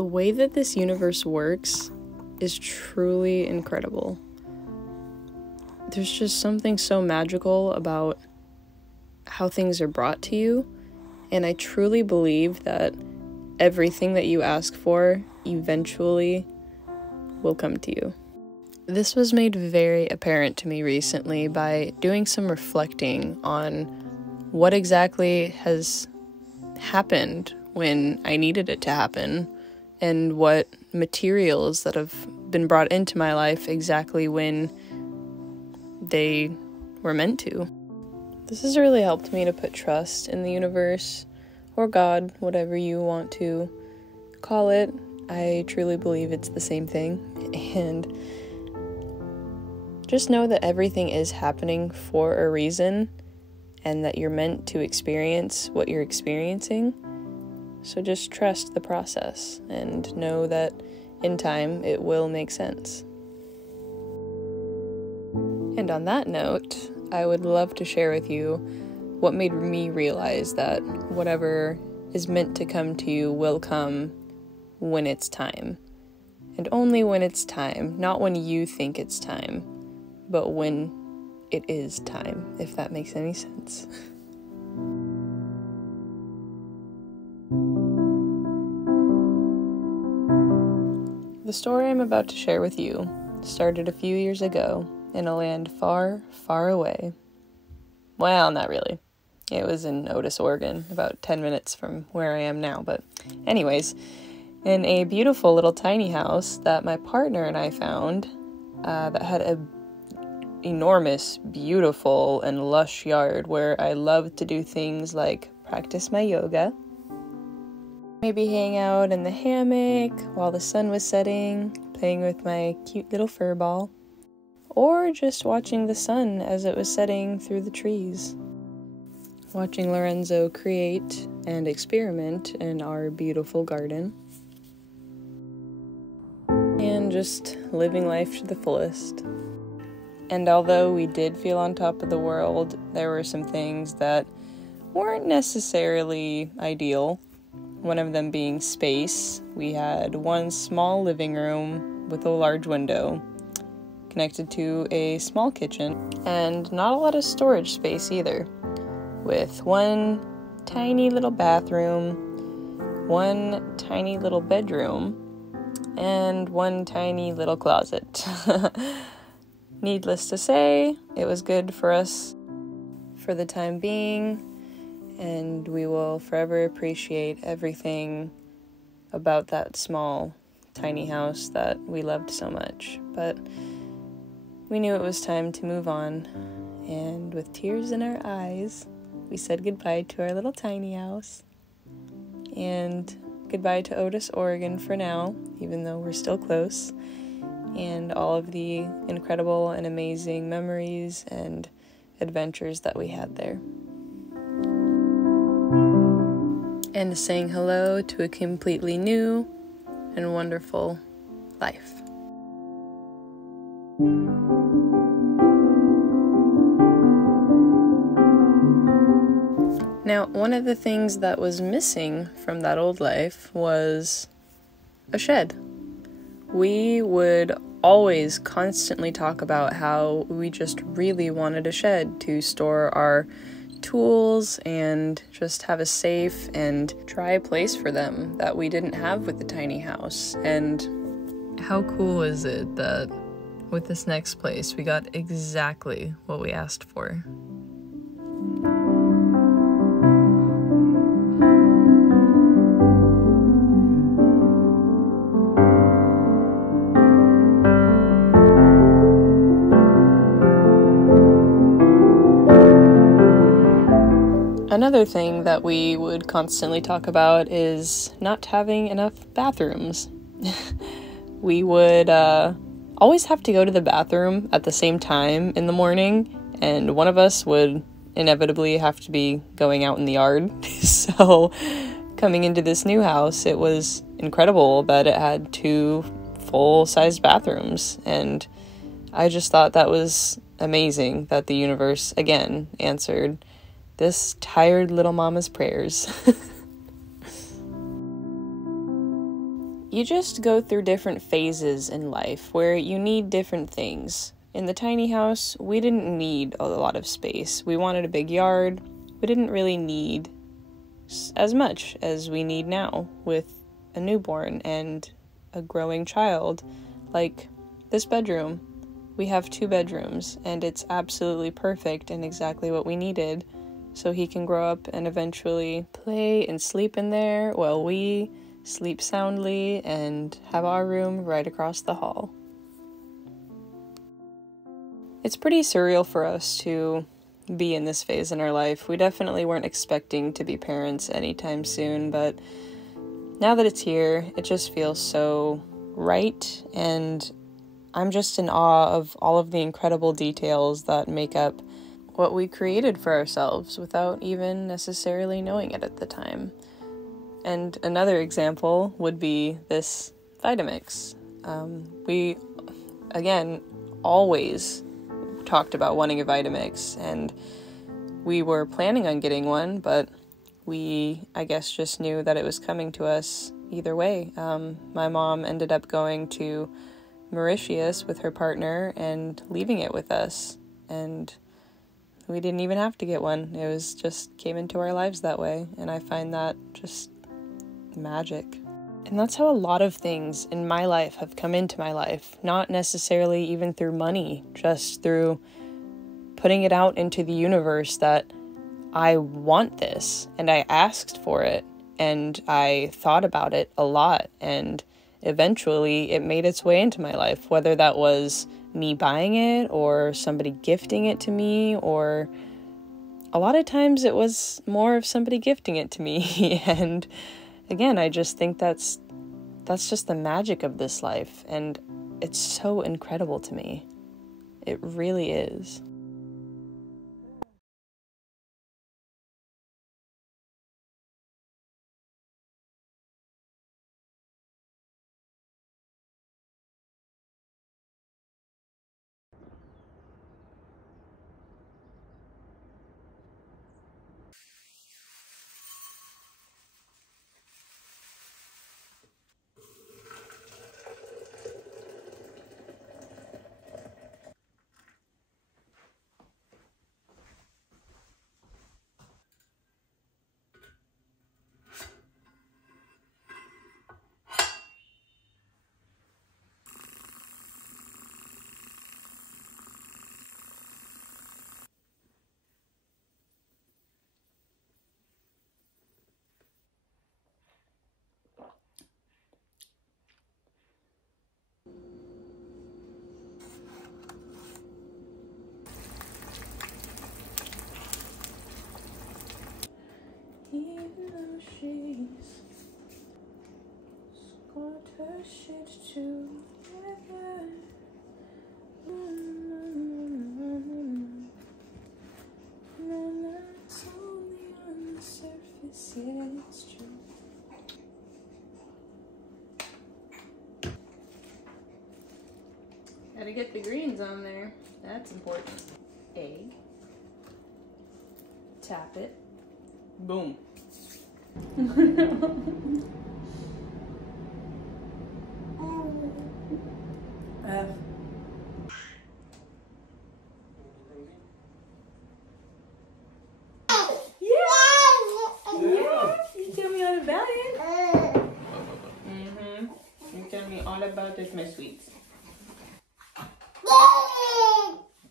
The way that this universe works is truly incredible. There's just something so magical about how things are brought to you, and I truly believe that everything that you ask for eventually will come to you. This was made very apparent to me recently by doing some reflecting on what exactly has happened when I needed it to happen, and what materials that have been brought into my life exactly when they were meant to. This has really helped me to put trust in the universe, or God, whatever you want to call it. I truly believe it's the same thing, and just know that everything is happening for a reason, and that you're meant to experience what you're experiencing. So just trust the process and know that in time it will make sense. And on that note, I would love to share with you what made me realize that whatever is meant to come to you will come when it's time. And only when it's time, not when you think it's time, but when it is time, if that makes any sense. The story I'm about to share with you started a few years ago in a land far, far away. Well, not really. It was in Otis, Oregon, about 10 minutes from where I am now. But anyways, in a beautiful little tiny house that my partner and I found that had a enormous, beautiful, and lush yard where I loved to do things like practice my yoga, maybe hang out in the hammock while the sun was setting, playing with my cute little fur ball, or just watching the sun as it was setting through the trees. Watching Lorenzo create and experiment in our beautiful garden. And just living life to the fullest. And although we did feel on top of the world, there were some things that weren't necessarily ideal. One of them being space. We had one small living room with a large window connected to a small kitchen, and not a lot of storage space either, with one tiny little bathroom, one tiny little bedroom, and one tiny little closet. Needless to say, it was good for us for the time being, and we will forever appreciate everything about that small, tiny house that we loved so much. But we knew it was time to move on, and with tears in our eyes, we said goodbye to our little tiny house, and goodbye to Otis, Oregon for now, even though we're still close, and all of the incredible and amazing memories and adventures that we had there. And saying hello to a completely new and wonderful life. Now, one of the things that was missing from that old life was a shed. We would always constantly talk about how we just really wanted a shed to store our tools and just have a safe and dry place for them that we didn't have with the tiny house. And how cool is it that with this next place we got exactly what we asked for? Another thing that we would constantly talk about is not having enough bathrooms. We would always have to go to the bathroom at the same time in the morning, and one of us would inevitably have to be going out in the yard. So coming into this new house, it was incredible that it had 2 full-sized bathrooms, and I just thought that was amazing that the universe, again, answered this tired little mama's prayers. you just go through different phases in life where you need different things. In the tiny house, we didn't need a lot of space. We wanted a big yard. We didn't really need as much as we need now with a newborn and a growing child. Like this bedroom, we have 2 bedrooms, and it's absolutely perfect and exactly what we needed, so he can grow up and eventually play and sleep in there while we sleep soundly and have our room right across the hall. It's pretty surreal for us to be in this phase in our life. We definitely weren't expecting to be parents anytime soon, but now that it's here, it just feels so right, and I'm just in awe of all of the incredible details that make up what we created for ourselves without even necessarily knowing it at the time. And another example would be this Vitamix. We, again, always talked about wanting a Vitamix, and we were planning on getting one, but we, I guess, just knew that it was coming to us either way. My mom ended up going to Mauritius with her partner and leaving it with us, and we didn't even have to get one. It was just came into our lives that way, and I find that just magic. And that's how a lot of things in my life have come into my life, not necessarily even through money, just through putting it out into the universe that I want this, and I asked for it, and I thought about it a lot, and eventually it made its way into my life, whether that was me buying it or somebody gifting it to me, or a lot of times it was more of somebody gifting it to me. And again, I just think that's just the magic of this life, and it's so incredible to me. It really is. Even though she's got her shit together. It's only on the surface, yeah, it's true. Gotta get the greens on there. That's important. Egg. Tap it. Boom. You tell me all about it. You tell me all about it, my sweets.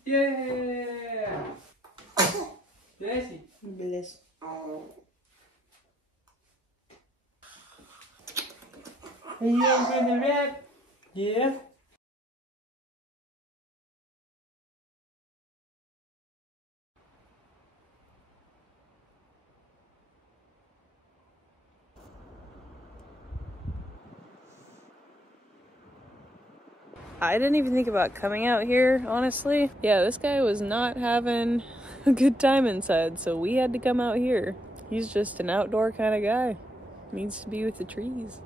Yeah. Bless you. Bless. Are you over the red? Yeah. I didn't even think about coming out here, honestly. Yeah, this guy was not having a good time inside, so we had to come out here. He's just an outdoor kind of guy. Needs to be with the trees.